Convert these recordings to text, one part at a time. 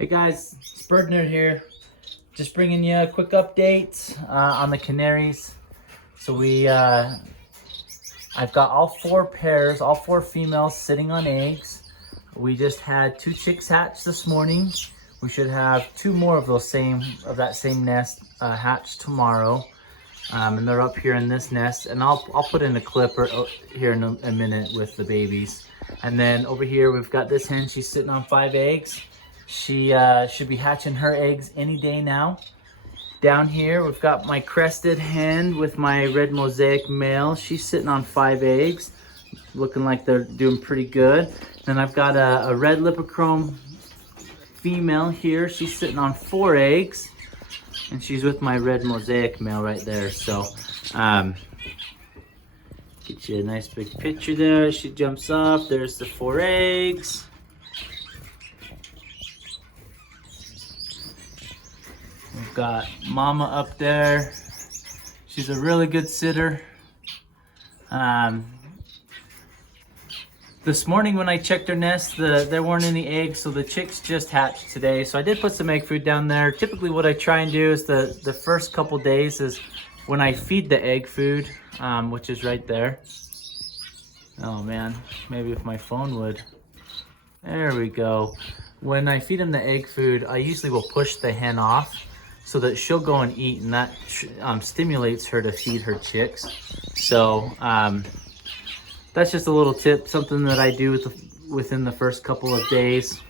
Hey guys, it's Bird Nerd here. Just bringing you a quick update on the canaries. So I've got all four pairs, all four females sitting on eggs. We just had 2 chicks hatch this morning. We should have 2 more of that same nest hatched tomorrow. And they're up here in this nest, and I'll put in a clip here in a minute with the babies. And then over here we've got this hen. She's sitting on 5 eggs. She should be hatching her eggs any day now. Down here we've got my crested hen with my red mosaic male. She's sitting on 5 eggs, looking like they're doing pretty good. Then I've got a red lipochrome female here. She's sitting on 4 eggs, and she's with my red mosaic male right there. So get you a nice big picture there. She jumps up. There's the 4 eggs. We've got Mama up there. She's a really good sitter. This morning when I checked her nest, there weren't any eggs, so the chicks just hatched today. So I did put some egg food down there. Typically what I try and do is the first couple days is when I feed the egg food, which is right there. Oh man, maybe if my phone would. There we go. When I feed them the egg food, I usually will push the hen off so that she'll go and eat, and that stimulates her to feed her chicks. So that's just a little tip, something that I do within the first couple of days.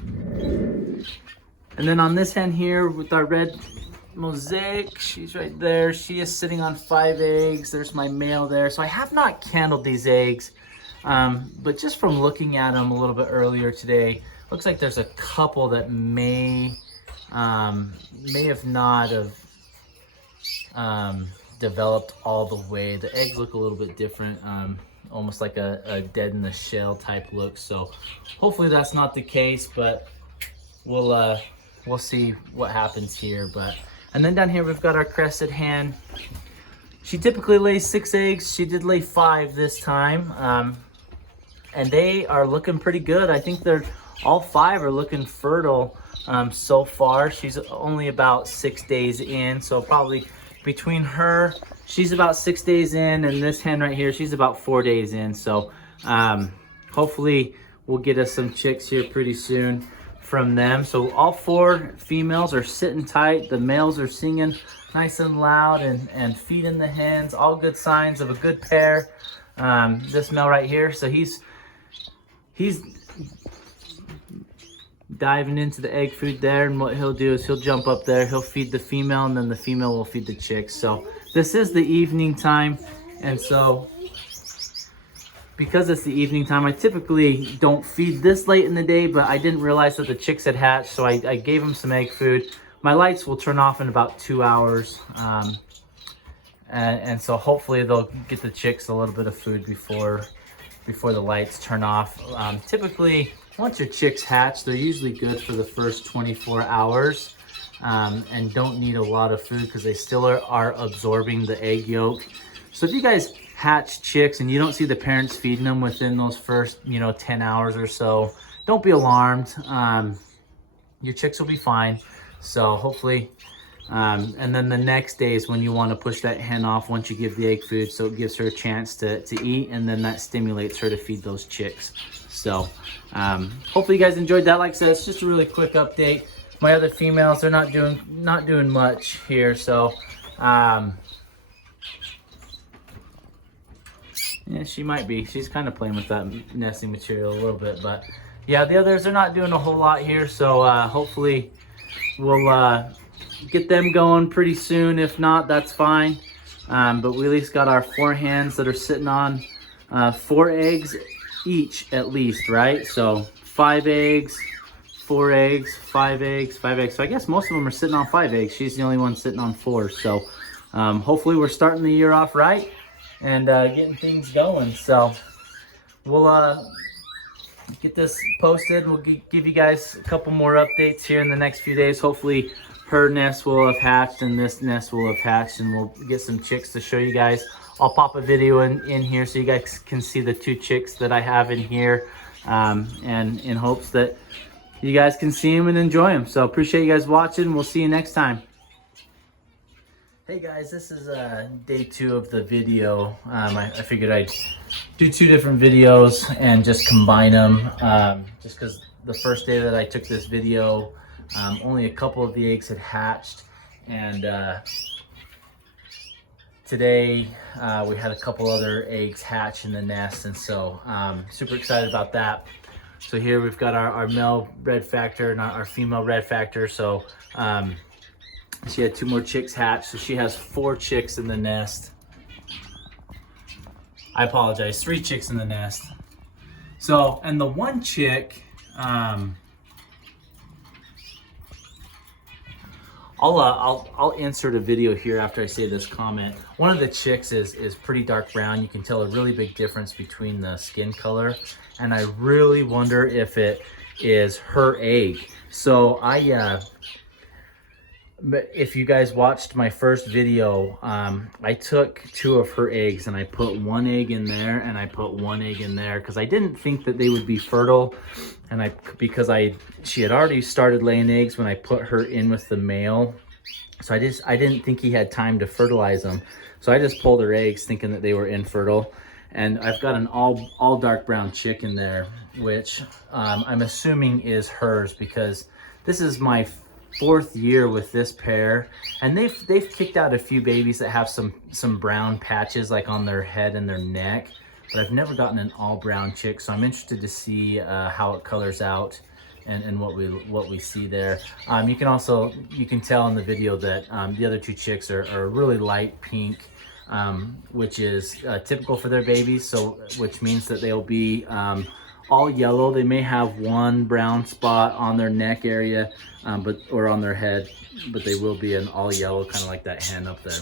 And then on this hen here with our red mosaic, she's right there. She is sitting on 5 eggs. There's my male there. So I have not candled these eggs, but just from looking at them a little bit earlier today, looks like there's a couple that may have not developed all the way. The eggs look a little bit different, almost like a dead in the shell type look. So hopefully that's not the case, but we'll see what happens here. And then down here we've got our crested hen. She typically lays 6 eggs. She did lay 5 this time, and they are looking pretty good. I think all 5 are looking fertile so far. She's only about 6 days in, so probably between her, she's about 6 days in, and this hen right here, she's about 4 days in. So hopefully we'll get us some chicks here pretty soon from them. So all 4 females are sitting tight. The males are singing nice and loud and feeding the hens. All good signs of a good pair. This male right here, so he's diving into the egg food there, and what he'll do is he'll jump up there, he'll feed the female, and then the female will feed the chicks. So this is the evening time, and so because it's the evening time, I typically don't feed this late in the day, but I didn't realize that the chicks had hatched, so I gave them some egg food. My lights will turn off in about 2 hours, and so hopefully they'll get the chicks a little bit of food before the lights turn off. Typically, once your chicks hatch, they're usually good for the first 24 hours and don't need a lot of food because they still are absorbing the egg yolk. So if you guys hatch chicks and you don't see the parents feeding them within those first 10 hours or so, don't be alarmed. Your chicks will be fine. So hopefully, and then the next day is when you want to push that hen off once you give the egg food, so it gives her a chance to eat, and then that stimulates her to feed those chicks. So hopefully you guys enjoyed that. Like I said, it's just a really quick update. My other females, they're not doing much here. So yeah, she might be. She's kind of playing with that nesting material a little bit, but yeah, the others are not doing a whole lot here. So hopefully we'll get them going pretty soon. If not, that's fine. But we at least got our 4 hens that are sitting on 4 eggs each at least, right? So 5 eggs, 4 eggs, 5 eggs, 5 eggs. So I guess most of them are sitting on 5 eggs. She's the only one sitting on 4. So hopefully we're starting the year off right and getting things going. So we'll get this posted. We'll give you guys a couple more updates here in the next few days. Hopefully her nest will have hatched and this nest will have hatched, and we'll get some chicks to show you guys. I'll pop a video in here so you guys can see the 2 chicks that I have in here, and in hopes that you guys can see them and enjoy them. So appreciate you guys watching. We'll see you next time. Hey guys, this is day 2 of the video. I figured I'd do 2 different videos and just combine them, just because the first day that I took this video, only a couple of the eggs had hatched, and today we had a couple other eggs hatch in the nest, and so super excited about that. So here we've got our male red factor, not our female red factor. So she had 2 more chicks hatch, so she has 4 chicks in the nest. I apologize, 3 chicks in the nest. So, and the one chick, I'll insert a video here after I say this comment. One of the chicks is pretty dark brown. You can tell a really big difference between the skin color, and I really wonder if it is her egg. So if you guys watched my first video, I took 2 of her eggs and I put 1 egg in there and I put 1 egg in there because I didn't think that they would be fertile, and because she had already started laying eggs when I put her in with the male, so I didn't think he had time to fertilize them, so I just pulled her eggs thinking that they were infertile. And I've got an all dark brown chick in there, which I'm assuming is hers, because this is my 4th year with this pair, and they've kicked out a few babies that have some brown patches like on their head and their neck, but I've never gotten an all brown chick, so I'm interested to see how it colors out and what we see there. You can tell in the video that the other 2 chicks are really light pink, which is typical for their babies, so which means that they'll be all yellow. They may have 1 brown spot on their neck area, or on their head, but they will be an all yellow, kind of like that hen up there.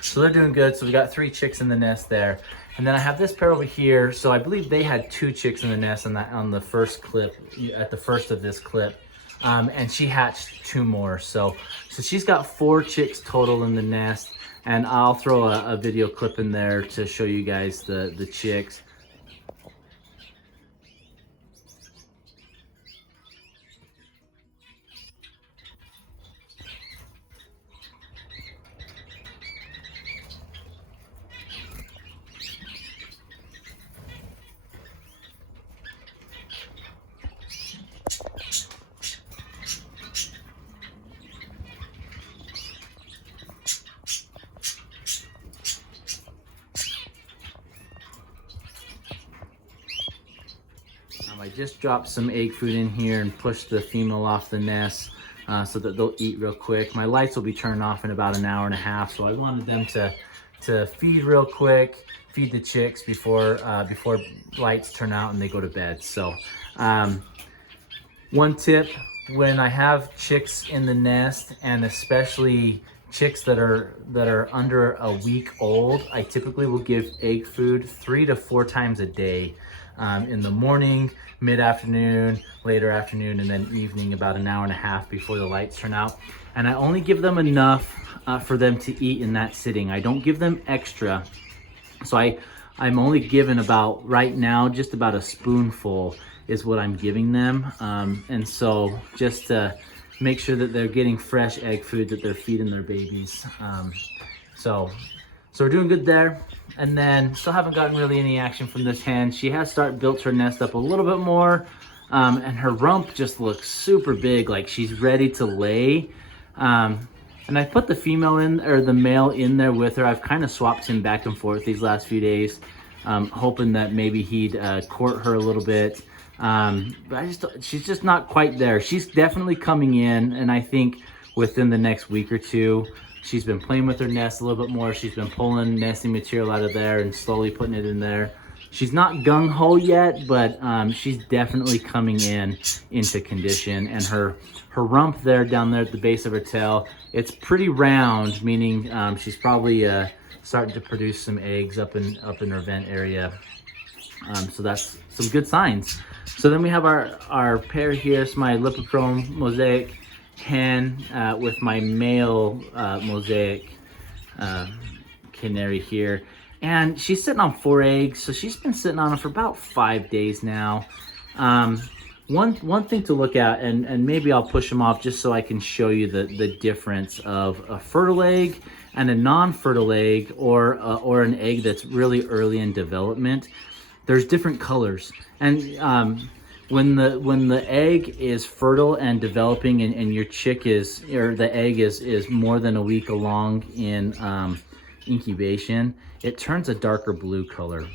So they're doing good. So we got 3 chicks in the nest there, and then I have this pair over here. So I believe they had 2 chicks in the nest on the first clip, at the first of this clip, and she hatched 2 more. So she's got 4 chicks total in the nest, and I'll throw a video clip in there to show you guys the chicks. I just dropped some egg food in here and pushed the female off the nest so that they'll eat real quick. My lights will be turned off in about an hour and a half, so I wanted them to feed real quick, feed the chicks before lights turn out and they go to bed. So one tip, when I have chicks in the nest, and especially chicks that are under a week old, I typically will give egg food 3 to 4 times a day, in the morning, mid-afternoon, later afternoon, and then evening, about an hour and a half before the lights turn out. And I only give them enough for them to eat in that sitting. I don't give them extra. So I'm only given about, right now, just about a spoonful is what I'm giving them. And so just to make sure that they're getting fresh egg food that they're feeding their babies. So we're doing good there. And then still haven't gotten really any action from this hen. She has built her nest up a little bit more, and her rump just looks super big, like she's ready to lay. And I put the female in, or the male in there with her. I've kind of swapped him back and forth these last few days, hoping that maybe he'd court her a little bit. But she's just not quite there. She's definitely coming in, and I think within the next week or 2, she's been playing with her nest a little bit more. She's been pulling nesting material out of there and slowly putting it in there. She's not gung-ho yet, but she's definitely coming into condition. And her rump there down there at the base of her tail, it's pretty round, meaning she's probably starting to produce some eggs up in her vent area. So that's some good signs. So then we have our pair here. It's my lipochrome mosaic hen with my male mosaic canary here. And she's sitting on 4 eggs, so she's been sitting on them for about 5 days now. One thing to look at, and maybe I'll push them off just so I can show you the difference of a fertile egg and a non-fertile egg, or an egg that's really early in development. There's different colors, and when the egg is fertile and developing, and your chick or the egg is more than a week along in incubation, it turns a darker blue color,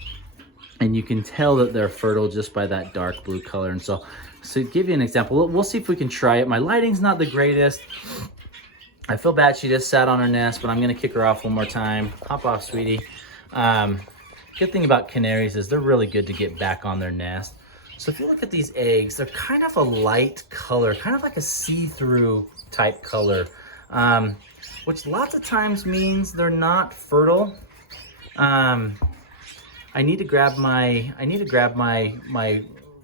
and you can tell that they're fertile just by that dark blue color. And so to give you an example, we'll see if we can try it. My lighting's not the greatest. I feel bad she just sat on her nest, but I'm gonna kick her off one more time. Hop off, sweetie. Good thing about canaries is they're really good to get back on their nest. So if you look at these eggs, they're kind of a light color, kind of like a see-through type color, which lots of times means they're not fertile. I need to grab my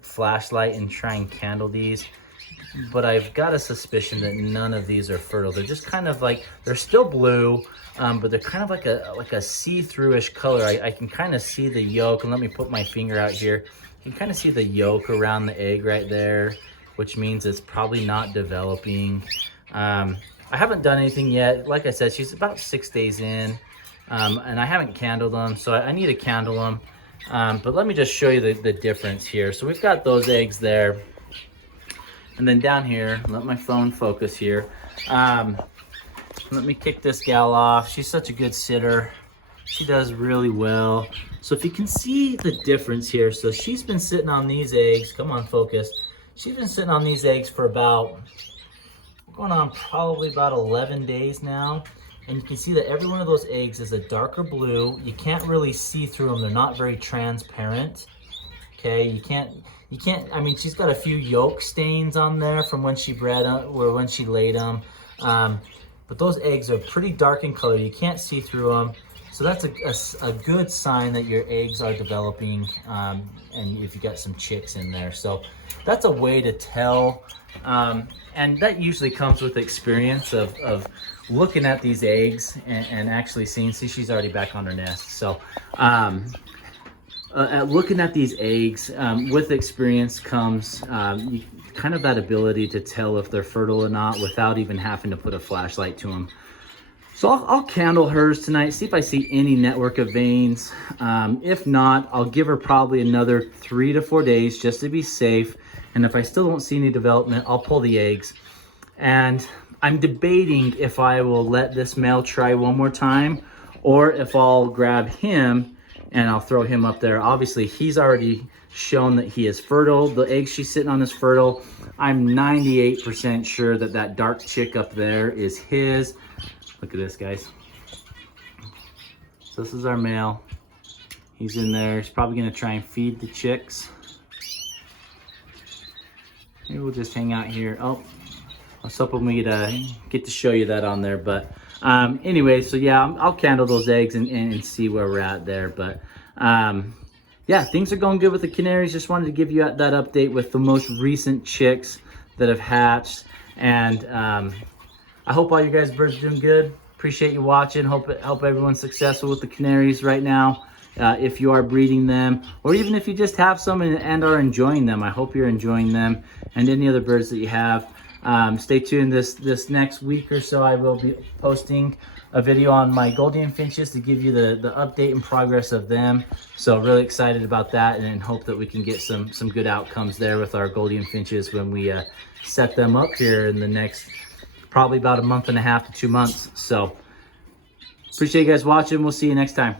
flashlight and try and candle these, but I've got a suspicion that none of these are fertile. They're just kind of like, they're still blue, but they're kind of like a see-through-ish color. I can kind of see the yolk, and let me put my finger out here. You can kind of see the yolk around the egg right there, which means it's probably not developing. I haven't done anything yet. Like I said, she's about 6 days in, and I haven't candled them, so I need to candle them. But let me just show you the difference here. So we've got those eggs there. And then down here, let my phone focus here. Let me kick this gal off. She's such a good sitter. She does really well. So if you can see the difference here, so she's been sitting on these eggs. Come on, focus. She's been sitting on these eggs for going on probably about 11 days now. And you can see that every one of those eggs is a darker blue. You can't really see through them. They're not very transparent. Okay, you can't, I mean, she's got a few yolk stains on there from when she bred them, or when she laid them. But those eggs are pretty dark in color. You can't see through them. So that's a good sign that your eggs are developing, and if you got some chicks in there. So that's a way to tell. And that usually comes with experience of looking at these eggs and actually seeing, see, she's already back on her nest. So looking at these eggs, with experience comes kind of that ability to tell if they're fertile or not without even having to put a flashlight to them. So I'll candle hers tonight, see if I see any network of veins. If not, I'll give her probably another 3 to 4 days just to be safe. And if I still don't see any development, I'll pull the eggs. And I'm debating if I will let this male try one more time, or if I'll grab him and I'll throw him up there. Obviously, he's already shown that he is fertile. The egg she's sitting on is fertile. I'm 98% sure that that dark chick up there is his. Look at this, guys. So this is our male. He's in there. He's probably gonna try and feed the chicks. Maybe we'll just hang out here. Oh, I was hoping we'd get to show you that on there. But anyway, so yeah, I'll candle those eggs and see where we're at there. But yeah, things are going good with the canaries. Just wanted to give you that update with the most recent chicks that have hatched. And I hope all you guys birds are doing good. Appreciate you watching. Hope everyone's successful with the canaries right now. If you are breeding them, or even if you just have some and are enjoying them, I hope you're enjoying them, and any other birds that you have. Stay tuned this next week or so. I will be posting a video on my Golden Finches to give you the update and progress of them. So really excited about that, and hope that we can get some good outcomes there with our Golden Finches when we set them up here in the next probably about a month and a half to 2 months. So appreciate you guys watching. We'll see you next time.